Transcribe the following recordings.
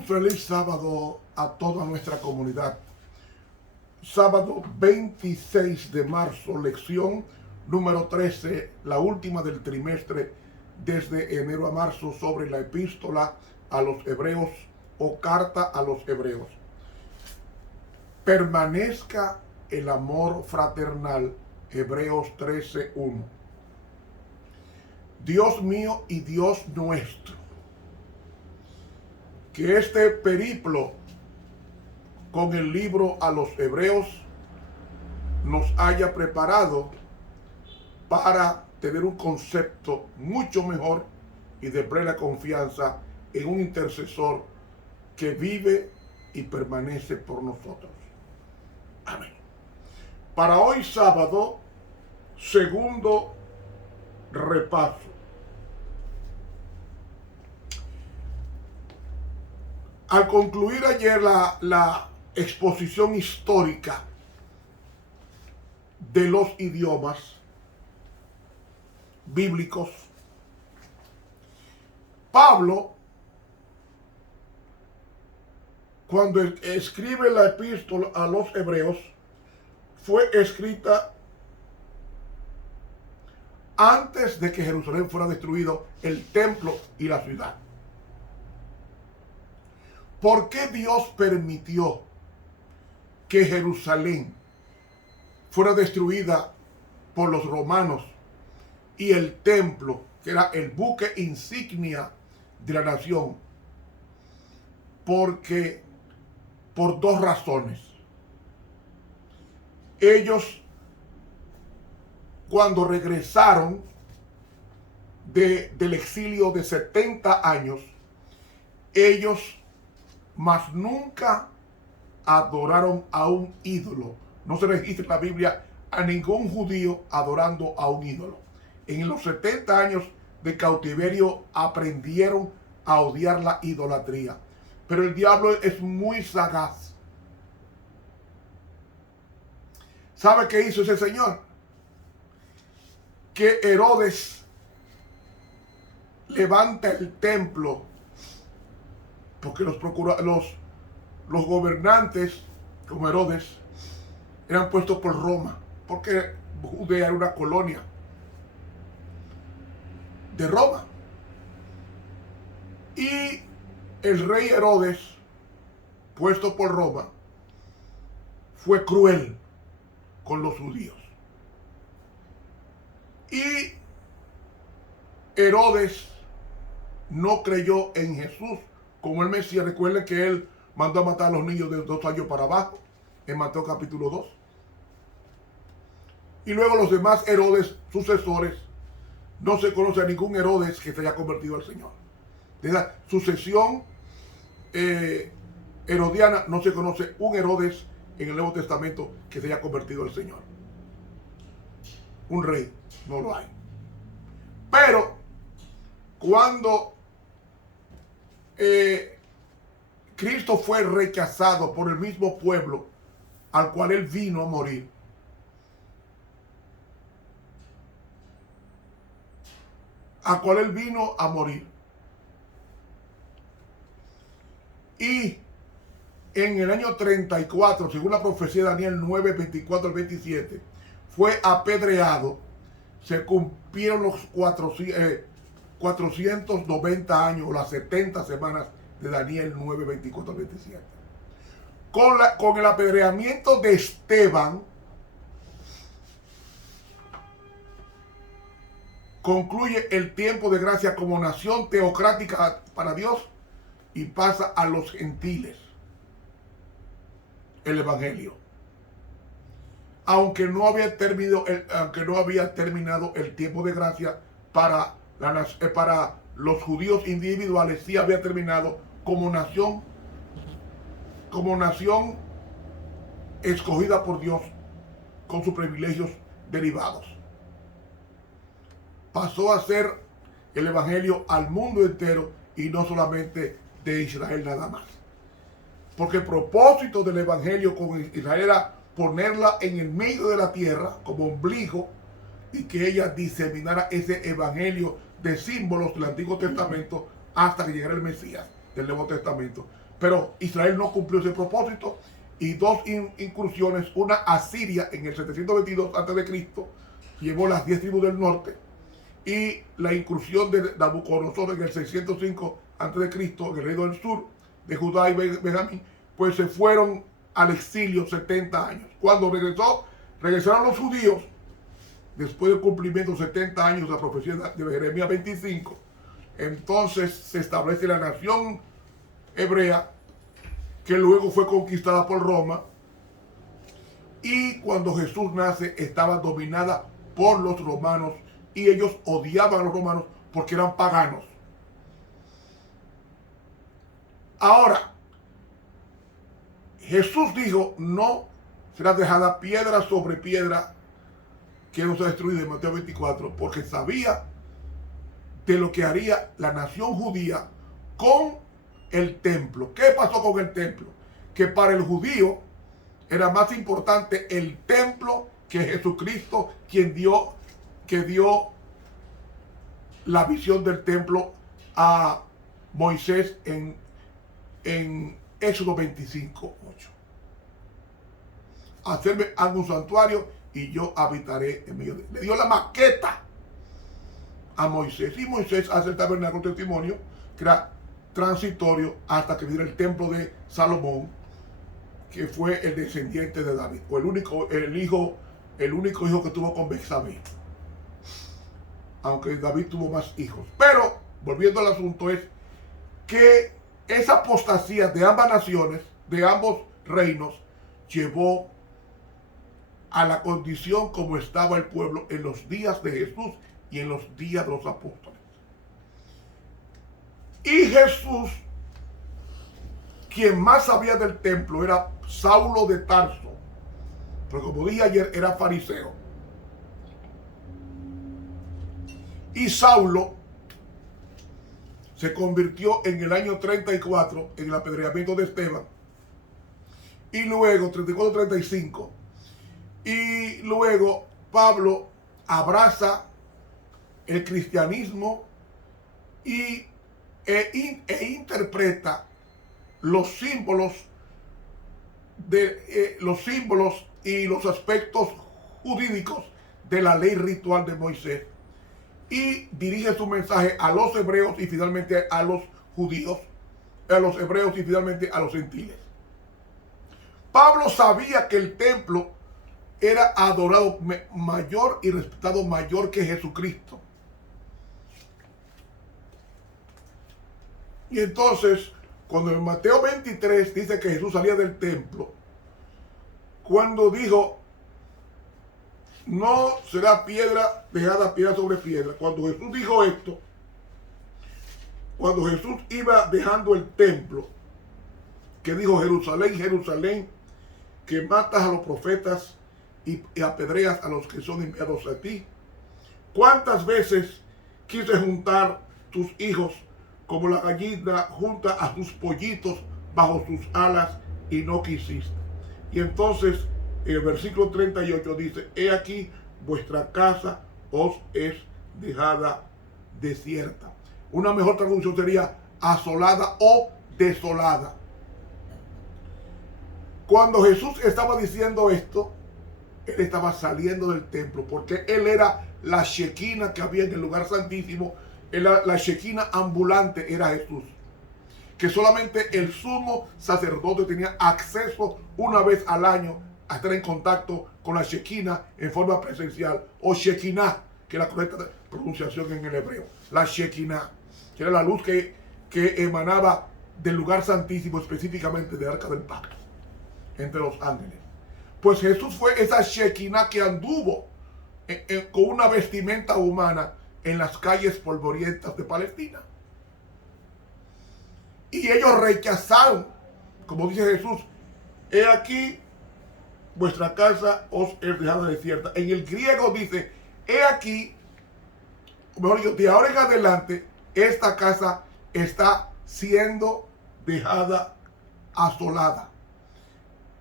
Un feliz sábado a toda nuestra comunidad. Sábado 26 de marzo, lección número 13, la última del trimestre desde enero a marzo, sobre la epístola a los hebreos o carta a los hebreos. Permanezca el amor fraternal, Hebreos 13:1. Dios mío y Dios nuestro, que este periplo con el libro a los hebreos nos haya preparado para tener un concepto mucho mejor y de plena confianza en un intercesor que vive y permanece por nosotros. Amén. Para hoy sábado, segundo repaso. Al concluir ayer la exposición histórica de los idiomas bíblicos, Pablo, cuando escribe la epístola a los hebreos, fue escrita antes de que Jerusalén fuera destruido, el templo y la ciudad. ¿Por qué Dios permitió que Jerusalén fuera destruida por los romanos y el templo, que era el buque insignia de la nación? Porque por dos razones. Ellos, cuando regresaron del exilio de 70 años, ellos mas nunca adoraron a un ídolo. No se registra en la Biblia a ningún judío adorando a un ídolo. En los 70 años de cautiverio aprendieron a odiar la idolatría. Pero el diablo es muy sagaz. ¿Sabe qué hizo ese señor? Que Herodes levanta el templo, porque los gobernantes, como Herodes, eran puestos por Roma, porque Judea era una colonia de Roma. Y el rey Herodes, puesto por Roma, fue cruel con los judíos. Y Herodes no creyó en Jesús como el Mesías. Recuerden que él mandó a matar a los niños de 2 años para abajo, en Mateo capítulo 2. Y luego los demás Herodes sucesores, no se conoce a ningún Herodes que se haya convertido al Señor. De la sucesión herodiana no se conoce un Herodes en el Nuevo Testamento que se haya convertido al Señor. Un rey, no lo hay. Pero cuando Cristo fue rechazado por el mismo pueblo al cual él vino a morir, y en el año 34, según la profecía de Daniel 9, 24 al 27, fue apedreado. Se cumplieron los 490 años, o las 70 semanas de Daniel 9, 24 al 27. Con el apedreamiento de Esteban, concluye el tiempo de gracia como nación teocrática para Dios y pasa a los gentiles el evangelio. Aunque no había terminado el tiempo de gracia para los judíos individuales, sí había terminado como nación escogida por Dios con sus privilegios derivados. Pasó a ser el evangelio al mundo entero y no solamente de Israel nada más. Porque el propósito del evangelio con Israel era ponerla en el medio de la tierra como ombligo y que ella diseminara ese evangelio de símbolos del Antiguo Testamento hasta que llegara el Mesías del Nuevo Testamento. Pero Israel no cumplió ese propósito y dos incursiones, una a Siria en el 722 a.C., llevó las 10 tribus del norte, y la incursión de Nabucodonosor en el 605 a.C., en el reino del sur, de Judá y Benjamín, pues se fueron al exilio 70 años. Cuando regresaron los judíos, después del cumplimiento de 70 años de la profecía de Jeremías 25, entonces se establece la nación hebrea, que luego fue conquistada por Roma, y cuando Jesús nace estaba dominada por los romanos, y ellos odiaban a los romanos porque eran paganos. Ahora, Jesús dijo, no será dejada piedra sobre piedra que no se ha destruido, en Mateo 24, porque sabía de lo que haría la nación judía con el templo. ¿Qué pasó con el templo? Que para el judío era más importante el templo que Jesucristo, que dio la visión del templo a Moisés en Éxodo 25:8. Hacerme un santuario y yo habitaré en medio de él. Le dio la maqueta a Moisés, y Moisés hace el tabernáculo testimonio, que era transitorio hasta que viniera el templo de Salomón, que fue el descendiente de David, o el único hijo que tuvo con Betsabé, aunque David tuvo más hijos. Pero volviendo al asunto, es que esa apostasía de ambas naciones, de ambos reinos, llevó a la condición como estaba el pueblo en los días de Jesús y en los días de los apóstoles. Y Jesús, quien más sabía del templo, era Saulo de Tarso, pero como dije ayer, era fariseo. Y Saulo se convirtió en el año 34 en el apedreamiento de Esteban, y luego 34-35, y luego Pablo abraza el cristianismo e interpreta los símbolos y los aspectos jurídicos de la ley ritual de Moisés, y dirige su mensaje a los hebreos y finalmente a los judíos, a los hebreos y finalmente a los gentiles. Pablo sabía que el templo era adorado mayor y respetado mayor que Jesucristo. Y entonces, cuando en Mateo 23 dice que Jesús salía del templo, cuando dijo, no será piedra dejada piedra sobre piedra, cuando Jesús dijo esto, cuando Jesús iba dejando el templo, que dijo, Jerusalén, Jerusalén, que matas a los profetas y apedreas a los que son enviados a ti. ¿Cuántas veces quise juntar tus hijos como la gallina junta a sus pollitos bajo sus alas y no quisiste? Y entonces el versículo 38 dice, he aquí vuestra casa os es dejada desierta. Una mejor traducción sería asolada o desolada. Cuando Jesús estaba diciendo esto, él estaba saliendo del templo, porque él era la Shekinah que había en el lugar santísimo. La Shekinah ambulante era Jesús, que solamente el sumo sacerdote tenía acceso una vez al año a estar en contacto con la Shekinah en forma presencial, o Shekinah, que es la correcta pronunciación en el hebreo. La Shekinah, que era la luz que emanaba del lugar santísimo, específicamente del Arca del Pacto, entre los ángeles. Pues Jesús fue esa Shekinah que anduvo con una vestimenta humana en las calles polvorientas de Palestina. Y ellos rechazaron, como dice Jesús, he aquí vuestra casa os es dejada desierta. En el griego dice, he aquí, o mejor dicho, de ahora en adelante, esta casa está siendo dejada asolada.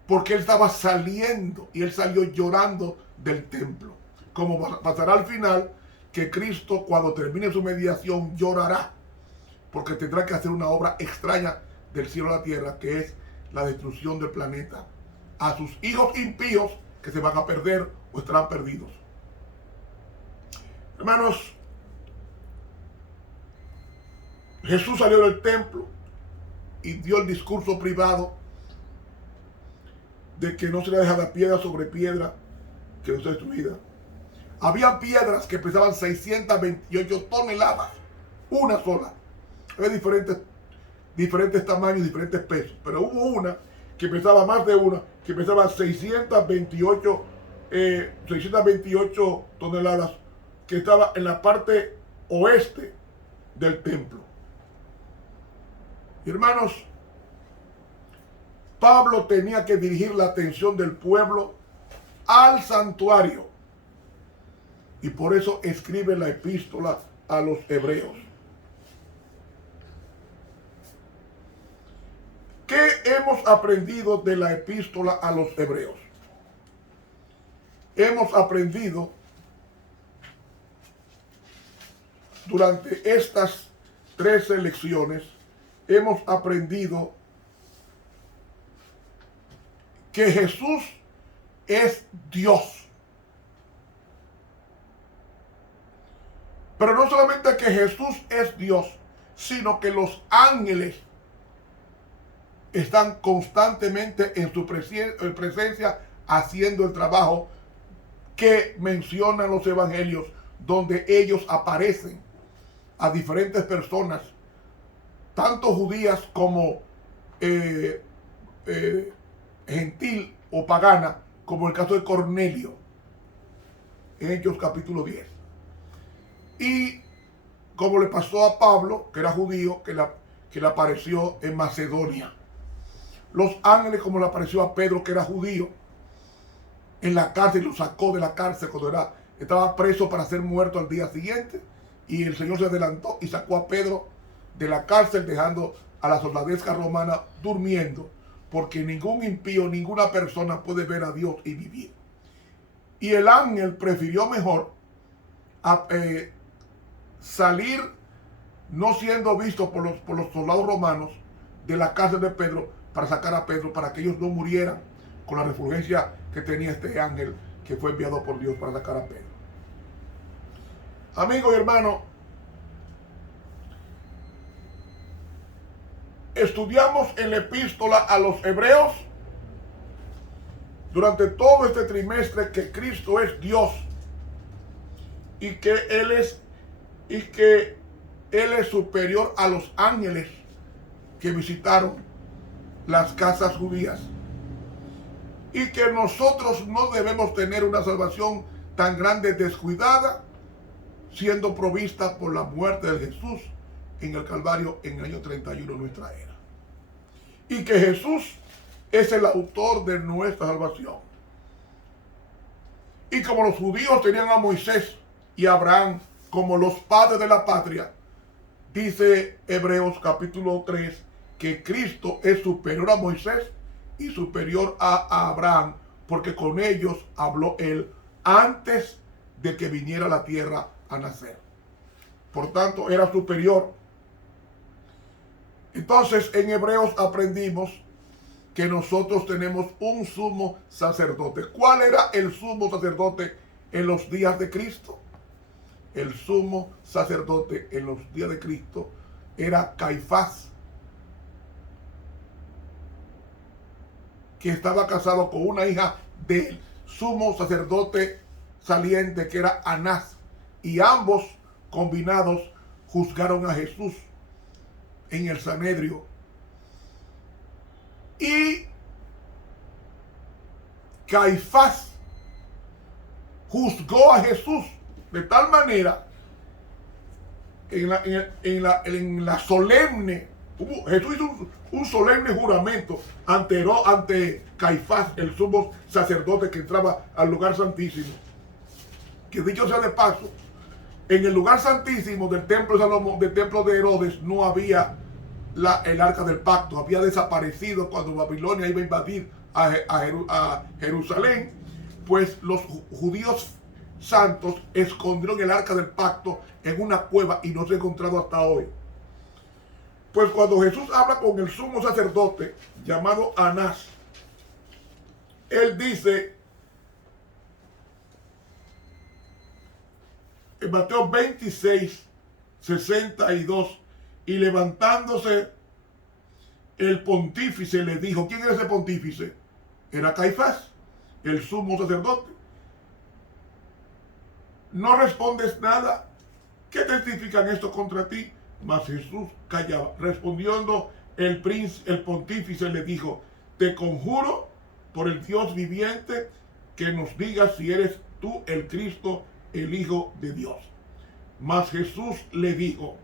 Porque él estaba saliendo y él salió llorando del templo. Como pasará al final, que Cristo, cuando termine su mediación, llorará, porque tendrá que hacer una obra extraña del cielo a la tierra, que es la destrucción del planeta, a sus hijos impíos que se van a perder o estarán perdidos. Hermanos, Jesús salió del templo y dio el discurso privado de que no se le deja piedra sobre piedra que no sea destruida. Había piedras que pesaban 628 toneladas, una sola. Había diferentes tamaños, diferentes pesos, pero hubo una que pesaba más de una, que pesaba 628 toneladas, que estaba en la parte oeste del templo. Y hermanos, Pablo tenía que dirigir la atención del pueblo al santuario. Y por eso escribe la epístola a los hebreos. ¿Qué hemos aprendido de la epístola a los hebreos? Hemos aprendido durante estas 13 lecciones, hemos aprendido que Jesús es Dios. Pero no solamente que Jesús es Dios, sino que los ángeles están constantemente en su presencia haciendo el trabajo que mencionan los evangelios, donde ellos aparecen a diferentes personas, tanto judías como gentil o pagana, como el caso de Cornelio, en Hechos capítulo 10. Y como le pasó a Pablo, que era judío, que le apareció en Macedonia. Los ángeles, como le apareció a Pedro, que era judío, en la cárcel, lo sacó de la cárcel cuando estaba preso para ser muerto al día siguiente. Y el Señor se adelantó y sacó a Pedro de la cárcel, dejando a la soldadesca romana durmiendo, porque ningún impío, ninguna persona puede ver a Dios y vivir. Y el ángel prefirió mejor salir no siendo visto por los soldados romanos de la cárcel de Pedro, para sacar a Pedro, para que ellos no murieran con la refulgencia que tenía este ángel que fue enviado por Dios para sacar a Pedro. Amigos y hermanos, estudiamos en la epístola a los hebreos durante todo este trimestre que Cristo es Dios y que Él es superior a los ángeles que visitaron las casas judías, y que nosotros no debemos tener una salvación tan grande descuidada, siendo provista por la muerte de Jesús en el Calvario en el año 31 de nuestra era, y que Jesús es el autor de nuestra salvación. Y como los judíos tenían a Moisés y a Abraham como los padres de la patria, dice Hebreos capítulo 3 que Cristo es superior a Moisés y superior a Abraham, porque con ellos habló él antes de que viniera a la tierra a nacer. Por tanto, era superior. Entonces, en Hebreos aprendimos que nosotros tenemos un sumo sacerdote. ¿Cuál era el sumo sacerdote en los días de Cristo? El sumo sacerdote en los días de Cristo era Caifás, que estaba casado con una hija del sumo sacerdote saliente, que era Anás, y ambos combinados juzgaron a Jesús en el Sanedrio. Y Caifás juzgó a Jesús de tal manera en la solemne, Jesús hizo un solemne juramento ante Caifás, el sumo sacerdote que entraba al lugar santísimo. Que dicho sea de paso, en el lugar santísimo del templo de Salomón, del templo de Herodes, no había el arca del pacto. Había desaparecido cuando Babilonia iba a invadir a Jerusalén. Pues los judíos santos escondieron el arca del pacto en una cueva y no se ha encontrado hasta hoy. Pues cuando Jesús habla con el sumo sacerdote llamado Anás, él dice en Mateo 26, 62, y levantándose el pontífice le dijo, ¿quién era ese pontífice? Era Caifás, el sumo sacerdote. No respondes nada. ¿Qué testifican esto contra ti? Mas Jesús callaba. Respondiendo el pontífice le dijo, te conjuro por el Dios viviente que nos digas si eres tú el Cristo, el Hijo de Dios. Mas Jesús le dijo,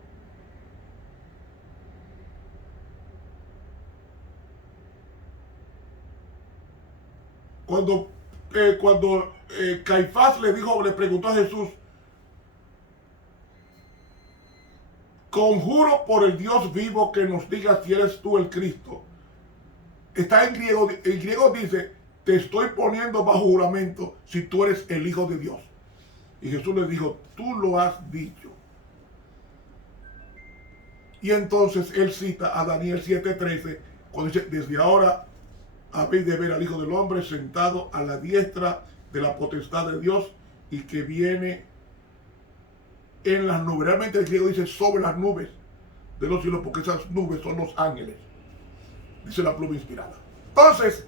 cuando Caifás le preguntó a Jesús, conjuro por el Dios vivo que nos digas si eres tú el Cristo. Está en griego dice, te estoy poniendo bajo juramento si tú eres el Hijo de Dios. Y Jesús le dijo, tú lo has dicho. Y entonces él cita a Daniel 7:13, cuando dice, desde ahora habéis de ver al Hijo del Hombre sentado a la diestra de la potestad de Dios y que viene en las nubes. Realmente el griego dice sobre las nubes de los cielos, porque esas nubes son los ángeles, dice la pluma inspirada. Entonces,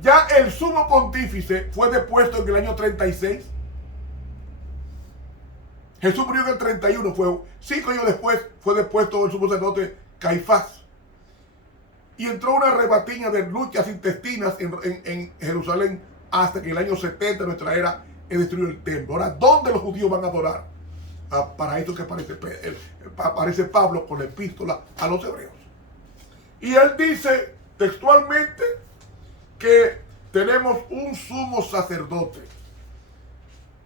ya el sumo pontífice fue depuesto en el año 36. Jesús murió en el 31, 5 años después fue depuesto el sumo sacerdote Caifás. Y entró una rebatiña de luchas intestinas en Jerusalén hasta que el año 70 de nuestra era es destruido el templo. Ahora, ¿dónde los judíos van a adorar? Para esto que aparece Pablo con la epístola a los hebreos. Y él dice textualmente que tenemos un sumo sacerdote.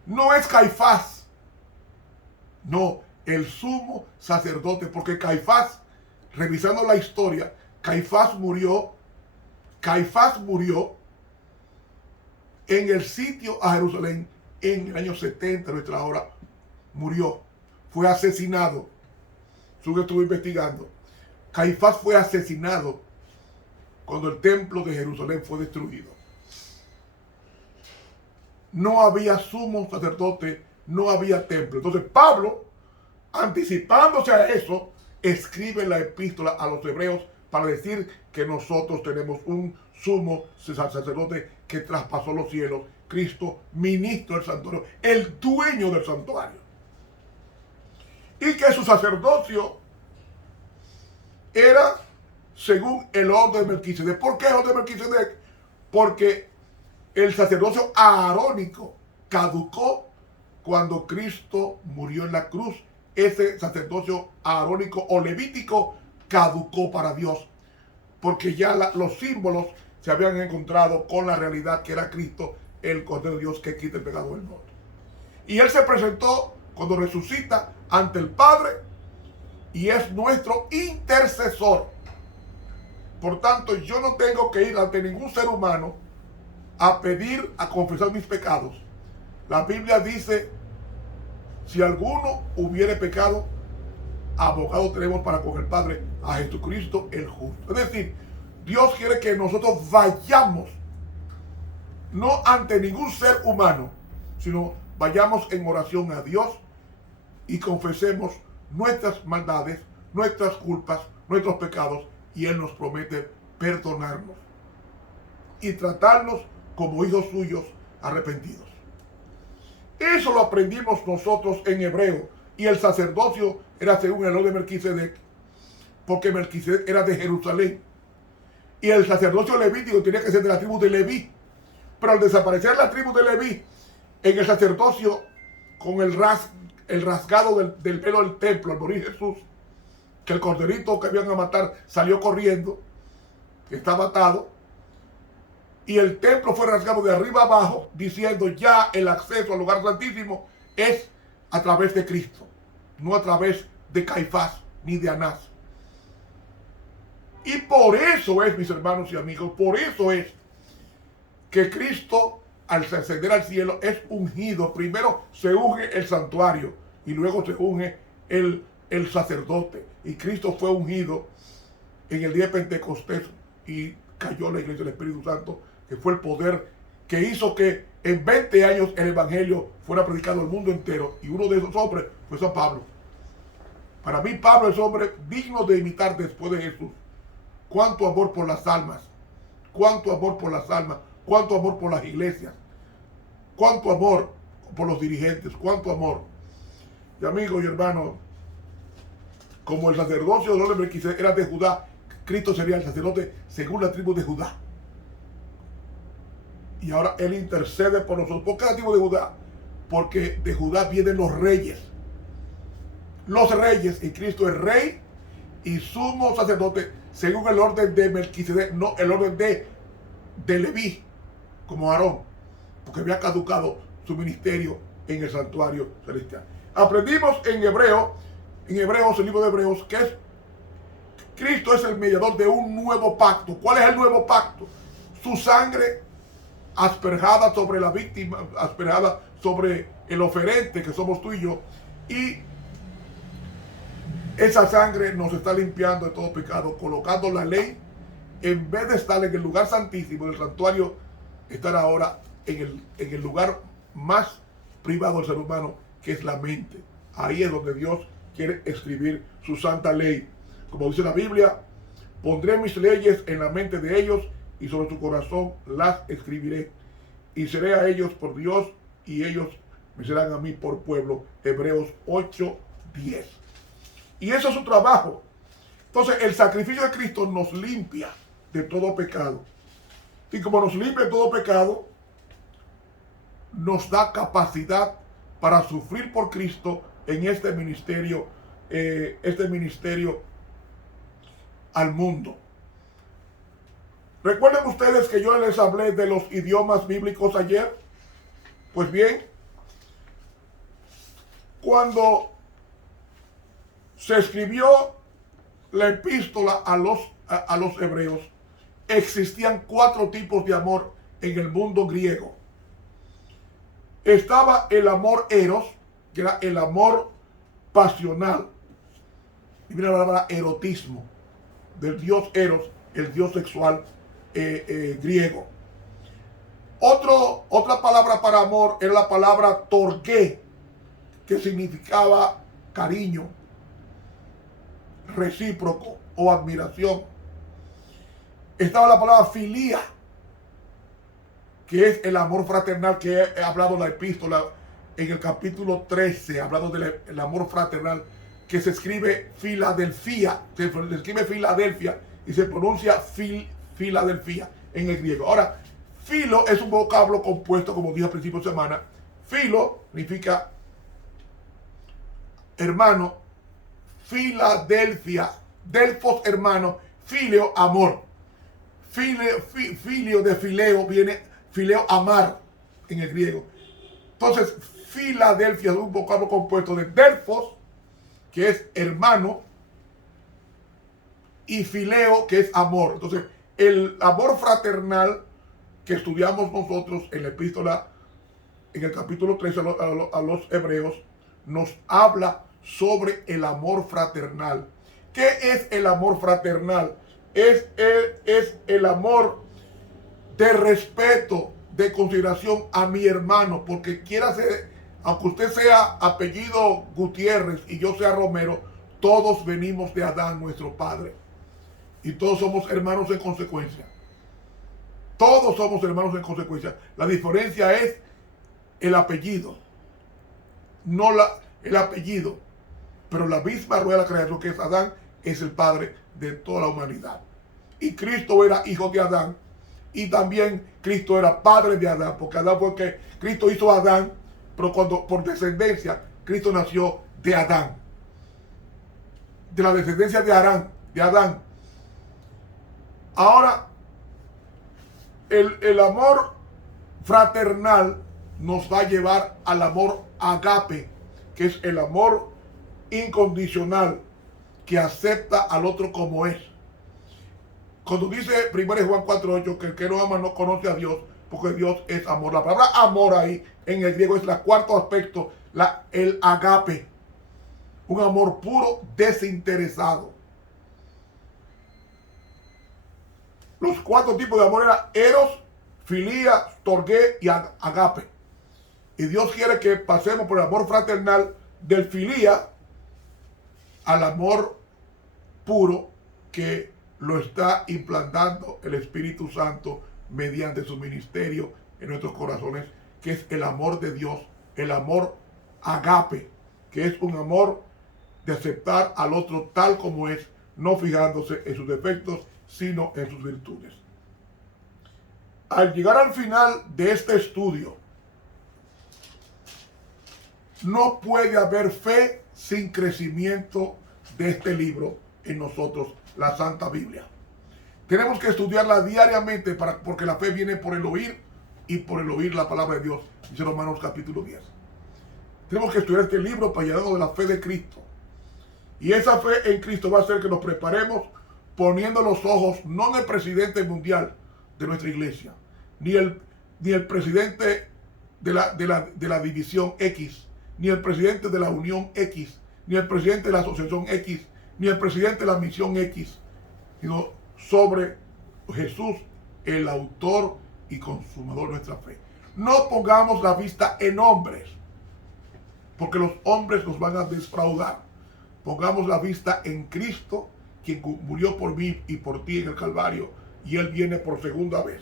No es Caifás. No, el sumo sacerdote, porque Caifás, revisando la historia, Caifás murió en el sitio a Jerusalén en el año 70 de nuestra hora. Murió, fue asesinado. Yo estuve investigando. Caifás fue asesinado cuando el templo de Jerusalén fue destruido. No había sumo sacerdote, no había templo. Entonces Pablo, anticipándose a eso, escribe la epístola a los hebreos para decir que nosotros tenemos un sumo sacerdote que traspasó los cielos, Cristo, ministro del santuario, el dueño del santuario. Y que su sacerdocio era según el orden de Melquisedec. ¿Por qué el orden de Melquisedec? Porque el sacerdocio aarónico caducó cuando Cristo murió en la cruz. Ese sacerdocio aarónico o levítico caducó para Dios, porque ya los símbolos se habían encontrado con la realidad que era Cristo, el Cordero de Dios que quita el pecado del mundo. Y él se presentó cuando resucita ante el Padre y es nuestro intercesor. Por tanto, yo no tengo que ir ante ningún ser humano a pedir, a confesar mis pecados. La Biblia dice, si alguno hubiere pecado, abogado tenemos para con el Padre, a Jesucristo el justo. Es decir, Dios quiere que nosotros vayamos, no ante ningún ser humano, sino vayamos en oración a Dios y confesemos nuestras maldades, nuestras culpas, nuestros pecados, y Él nos promete perdonarnos y tratarnos como hijos suyos arrepentidos. Eso lo aprendimos nosotros en hebreo, y el sacerdocio era según el orden de Melquisedec, porque Melquisedec era de Jerusalén, y el sacerdocio levítico tenía que ser de la tribu de Leví. Pero al desaparecer la tribu de Leví, en el sacerdocio, con el rasgado del velo del templo, al morir Jesús, que el corderito que iban a matar salió corriendo, que estaba atado, y el templo fue rasgado de arriba abajo, diciendo ya el acceso al lugar santísimo es a través de Cristo, no a través de Caifás ni de Anás. Y por eso es, mis hermanos y amigos, por eso es que Cristo, al ascender al cielo, es ungido. Primero se unge el santuario y luego se unge el sacerdote. Y Cristo fue ungido en el día de Pentecostés y cayó la iglesia del Espíritu Santo, que fue el poder que hizo que en 20 años el evangelio fuera predicado al mundo entero, y uno de esos hombres fue San Pablo. Para mí Pablo es hombre digno de imitar después de Jesús. Cuánto amor por las almas, cuánto amor por las almas, cuánto amor por las iglesias, cuánto amor por los dirigentes, cuánto amor. Y amigos y hermanos, como el sacerdocio de los Melquisedec era de Judá, Cristo sería el sacerdote según la tribu de Judá. Y ahora Él intercede por nosotros. ¿Por qué la tribu de Judá? Porque de Judá vienen los reyes. Los reyes, y Cristo es rey y sumo sacerdote según el orden de Melquisedec, no el orden de Leví, como Aarón, porque había caducado su ministerio en el santuario celestial. Aprendimos en Hebreos, el libro de Hebreos, que Cristo es el mediador de un nuevo pacto. ¿Cuál es el nuevo pacto? Su sangre asperjada sobre la víctima, asperjada sobre el oferente, que somos tú y yo, y esa sangre nos está limpiando de todo pecado, colocando la ley, en vez de estar en el lugar santísimo del santuario, estar ahora en el lugar más privado del ser humano, que es la mente. Ahí es donde Dios quiere escribir su santa ley. Como dice la Biblia, pondré mis leyes en la mente de ellos y sobre su corazón las escribiré. Y seré a ellos por Dios y ellos me serán a mí por pueblo. Hebreos 8:10. Y eso es su trabajo. Entonces el sacrificio de Cristo nos limpia de todo pecado. Y como nos limpia de todo pecado, nos da capacidad para sufrir por Cristo en este ministerio al mundo. ¿Recuerdan ustedes que yo les hablé de los idiomas bíblicos ayer? Pues bien, cuando se escribió la epístola a los hebreos, existían 4 tipos de amor en el mundo griego. Estaba el amor eros, que era el amor pasional. Y viene la palabra erotismo, del dios Eros, el dios sexual griego. Otra palabra para amor era la palabra torqué, que significaba cariño, recíproco o admiración. Estaba la palabra filía, que es el amor fraternal, que he hablado en la epístola en el capítulo 13, hablando del amor fraternal, que se escribe Filadelfia, se escribe Filadelfia y se pronuncia Filadelfia en el griego. Ahora, filo es un vocablo compuesto, como dije al principio de semana. Filo significa hermano, Filadelfia, Delfos hermano, filio amor. Filio de fileo viene, fileo amar en el griego. Entonces, Filadelfia es un vocablo compuesto de Delfos, que es hermano, y fileo, que es amor. Entonces, el amor fraternal que estudiamos nosotros en la epístola, en el capítulo 13 a los hebreos, nos habla sobre el amor fraternal. ¿Qué es el amor fraternal? Es el amor de respeto, de consideración a mi hermano, porque quiera ser, aunque usted sea apellido Gutiérrez y yo sea Romero, todos venimos de Adán, nuestro padre, y todos somos hermanos en consecuencia. Todos somos hermanos en consecuencia. La diferencia es el apellido, no el apellido, pero la misma rueda de la creación, que es Adán, es el padre de toda la humanidad. Y Cristo era hijo de Adán, y también Cristo era padre de Adán, porque Adán fue que Cristo hizo a Adán, pero cuando por descendencia Cristo nació de Adán, de la descendencia de Adán. Ahora, el amor fraternal nos va a llevar al amor agape, que es el amor incondicional, que acepta al otro como es. Cuando dice 1 Juan 4:8 que el que no ama no conoce a Dios, porque Dios es amor. La palabra amor ahí en el griego es el cuarto aspecto, el agape, un amor puro, desinteresado. Los 4 tipos de amor eran eros, filía, storge y agape. Y Dios quiere que pasemos por el amor fraternal del filía al amor puro que lo está implantando el Espíritu Santo mediante su ministerio en nuestros corazones, que es el amor de Dios, el amor agape, que es un amor de aceptar al otro tal como es, no fijándose en sus defectos, sino en sus virtudes. Al llegar al final de este estudio, no puede haber fe sin crecimiento de este libro en nosotros, la Santa Biblia. Tenemos que estudiarla diariamente porque la fe viene por el oír y por el oír la palabra de Dios, dice Romanos capítulo 10. Tenemos que estudiar este libro para llenarnos de la fe de Cristo. Y esa fe en Cristo va a hacer que nos preparemos poniendo los ojos no en el presidente mundial de nuestra iglesia, ni el presidente de la división X, ni el presidente de la Unión X, ni el presidente de la Asociación X, ni el presidente de la Misión X, sino sobre Jesús, el autor y consumador de nuestra fe. No pongamos la vista en hombres, porque los hombres nos van a defraudar. Pongamos la vista en Cristo, quien murió por mí y por ti en el Calvario, y Él viene por segunda vez.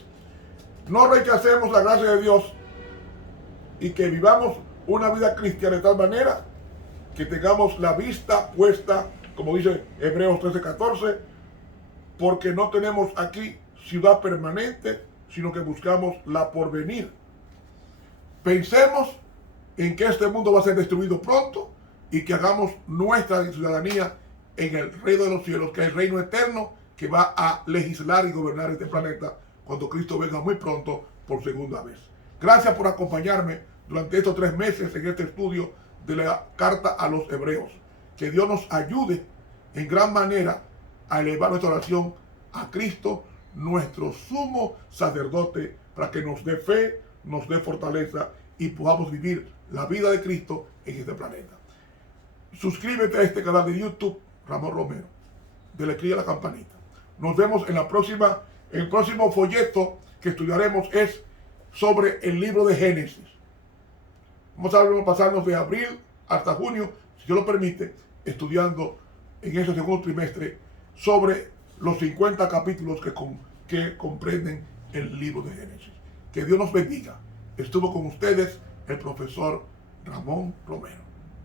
No rechacemos la gracia de Dios y que vivamos una vida cristiana de tal manera que tengamos la vista puesta, como dice Hebreos 13:14, porque no tenemos aquí ciudad permanente, sino que buscamos la porvenir. Pensemos en que este mundo va a ser destruido pronto y que hagamos nuestra ciudadanía en el reino de los cielos, que es el reino eterno que va a legislar y gobernar este planeta cuando Cristo venga muy pronto por segunda vez. Gracias por acompañarme durante estos 3 meses en este estudio de la carta a los Hebreos. Que Dios nos ayude en gran manera a elevar nuestra oración a Cristo, nuestro sumo sacerdote, para que nos dé fe, nos dé fortaleza y podamos vivir la vida de Cristo en este planeta. Suscríbete a este canal de YouTube, Ramón Romero. Dale clic a la campanita. Nos vemos en la próxima. El próximo folleto que estudiaremos es sobre el libro de Génesis. Vamos a pasarnos de abril hasta junio, si Dios lo permite, estudiando en ese segundo trimestre sobre los 50 capítulos que comprenden el libro de Génesis. Que Dios nos bendiga. Estuvo con ustedes el profesor Ramón Romero.